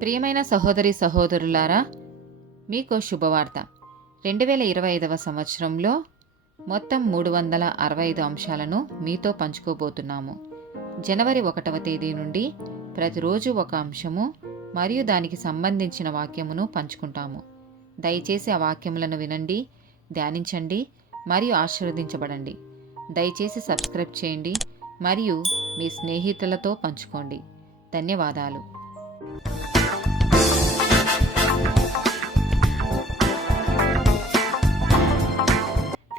ప్రియమైన సహోదరి సహోదరులారా, మీకు శుభవార్త. 2025 సంవత్సరంలో మొత్తం 365 అంశాలను మీతో పంచుకోబోతున్నాము. జనవరి 1వ తేదీ నుండి ప్రతిరోజు ఒక అంశము మరియు దానికి సంబంధించిన వాక్యమును పంచుకుంటాము. దయచేసి ఆ వాక్యములను వినండి, ధ్యానించండి మరియు ఆశీర్వదించబడండి. దయచేసి సబ్స్క్రైబ్ చేయండి మరియు మీ స్నేహితులతో పంచుకోండి. ధన్యవాదాలు.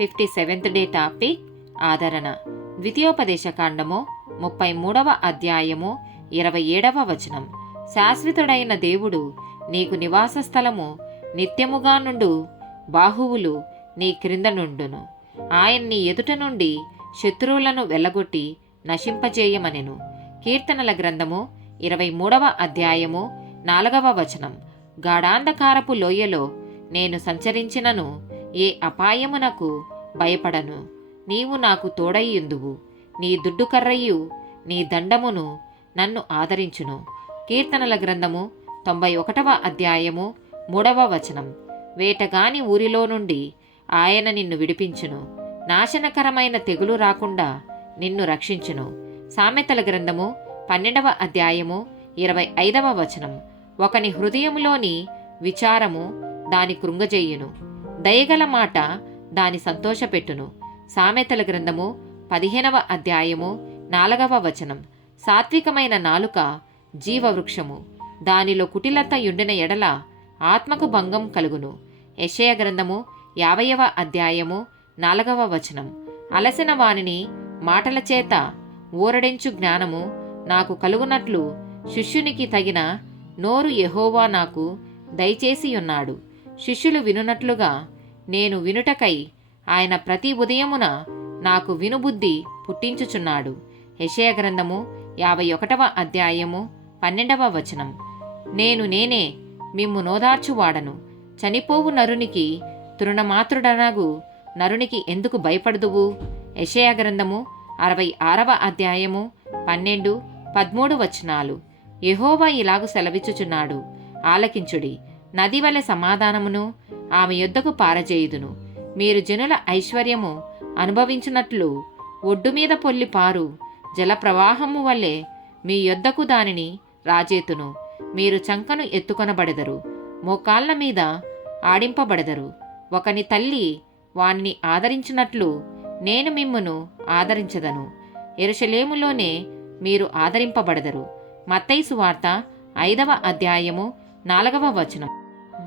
57th డే టాపిక్ ఆదరణ. ద్వితీయోపదేశకాండము 33వ అధ్యాయము 27వ వచనం. శాశ్వతుడైన దేవుడు నీకు నివాస స్థలము, నిత్యముగా నుండు బాహువులు నీ క్రింద నుండును. ఆయన నీ ఎదుట నుండి శత్రువులను వెళ్ళగొట్టి నశింపజేయమనెను. కీర్తనల గ్రంథము 23వ అధ్యాయము 4వ వచనం. గాఢాంధకారపు లోయలో నేను సంచరించినను ఏ అపాయమునకు భయపడను. నీవు నాకు తోడైయుందువు. నీ దుడ్డుకర్రయు నీ దండమును నన్ను ఆదరించును. కీర్తనల గ్రంథము 91వ అధ్యాయము 3వ వచనం. వేటగాని ఊరిలో నుండి ఆయన నిన్ను విడిపించును. నాశనకరమైన తెగులు రాకుండా నిన్ను రక్షించును. సామెతల గ్రంథము 12వ అధ్యాయము 25వ వచనం. ఒకని హృదయములోని విచారము దాని కృంగజేయును, దయగల మాట దాని సంతోషపెట్టును. సామెతల గ్రంథము 15వ అధ్యాయము 4వ వచనం. సాత్వికమైన నాలుక జీవవృక్షము, దానిలో కుటిలత యుండిన ఎడల ఆత్మకు భంగం కలుగును. యెషయా గ్రంథము 50వ అధ్యాయము 4వ వచనం. అలసిన వానిని మాటల చేత ఊరడించు జ్ఞానము నాకు కలుగునట్లు శిష్యునికి తగిన నోరు యెహోవా నాకు దయచేసియున్నాడు. శిష్యులు వినునట్లుగా నేను వినుటకై ఆయన ప్రతి ఉదయమున నాకు వినుబుద్ధి పుట్టించుచున్నాడు. యెషయా గ్రంథము 51వ అధ్యాయము 12వ వచనం. నేనే మిమ్ము నోదార్చువాడను. చనిపోవు నరునికి తృణమాత్రుడనగు నరునికి ఎందుకు భయపడదువు? యెషయా గ్రంథము 66వ అధ్యాయము 12, 13 వచనాలు. యెహోవా ఇలాగు సెలవిచ్చుచున్నాడు, ఆలకించుడి. నది వలె సమాధానమును ఆమె యొద్దకు పారజేయుదును. మీరు జనుల ఐశ్వర్యము అనుభవించున్నట్లు ఒడ్డు మీద పొల్లి పారు జలప్రవాహము వల్లే మీ యొద్దకు దానిని రాజేతును. మీరు చంకను ఎత్తుకొనబడెదరు, మోకాళ్ళ మీద ఆడింపబడెదరు. ఒకని తల్లి వాణ్ణి ఆదరించినట్లు నేను మిమ్మును ఆదరించదను. యెరూషలేములోనే మీరు ఆదరింపబడెదరు. మత్తయి సువార్త 5వ అధ్యాయము 4వ వచనం.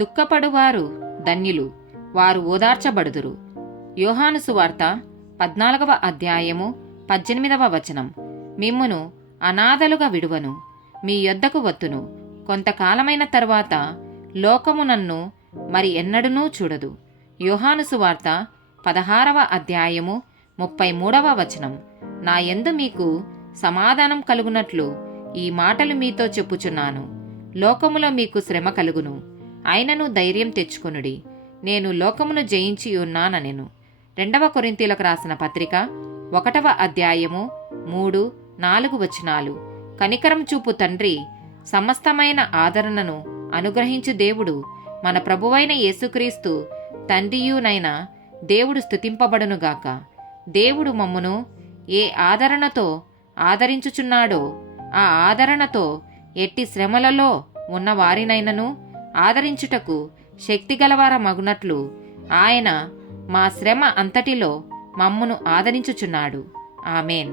దుఃఖపడువారు ధన్యులు, వారు ఓదార్చబడుదురు. యోహాను సువార్త 14వ అధ్యాయము 18వ వచనం. మిమ్మును అనాథలుగా విడువను, మీ యొద్దకు వత్తును. కొంతకాలమైన తరువాత లోకము నన్ను మరి ఎన్నడూనూ చూడదు. యోహాను సువార్త 16వ అధ్యాయము 33వ వచనం. నా యందు మీకు సమాధానం కలుగునట్లు ఈ మాటలు మీతో చెప్పుచున్నాను. లోకములో మీకు శ్రమ కలుగును, అయినను ధైర్యం తెచ్చుకొనుడి, నేను లోకమును జయించి ఉన్నానెను. 2వ కొరింథీయులకు రాసిన పత్రిక 1వ అధ్యాయము 3, 4 వచనాలు. కనికరం చూపు తండ్రి, సమస్తమైన ఆదరణను అనుగ్రహించు దేవుడు, మన ప్రభువైన యేసుక్రీస్తు తండ్రియునైన దేవుడు స్తుతింపబడునుగాక. దేవుడు మమ్మును ఏ ఆదరణతో ఆదరించుచున్నాడో ఆ ఆదరణతో ఎట్టి శ్రమలలో ఉన్న వారినైనను ఆదరించుటకు శక్తిగలవారమగునట్లు ఆయన మా శ్రమ అంతటిలో మమ్మును ఆదరించుచున్నాడు. ఆమేన్.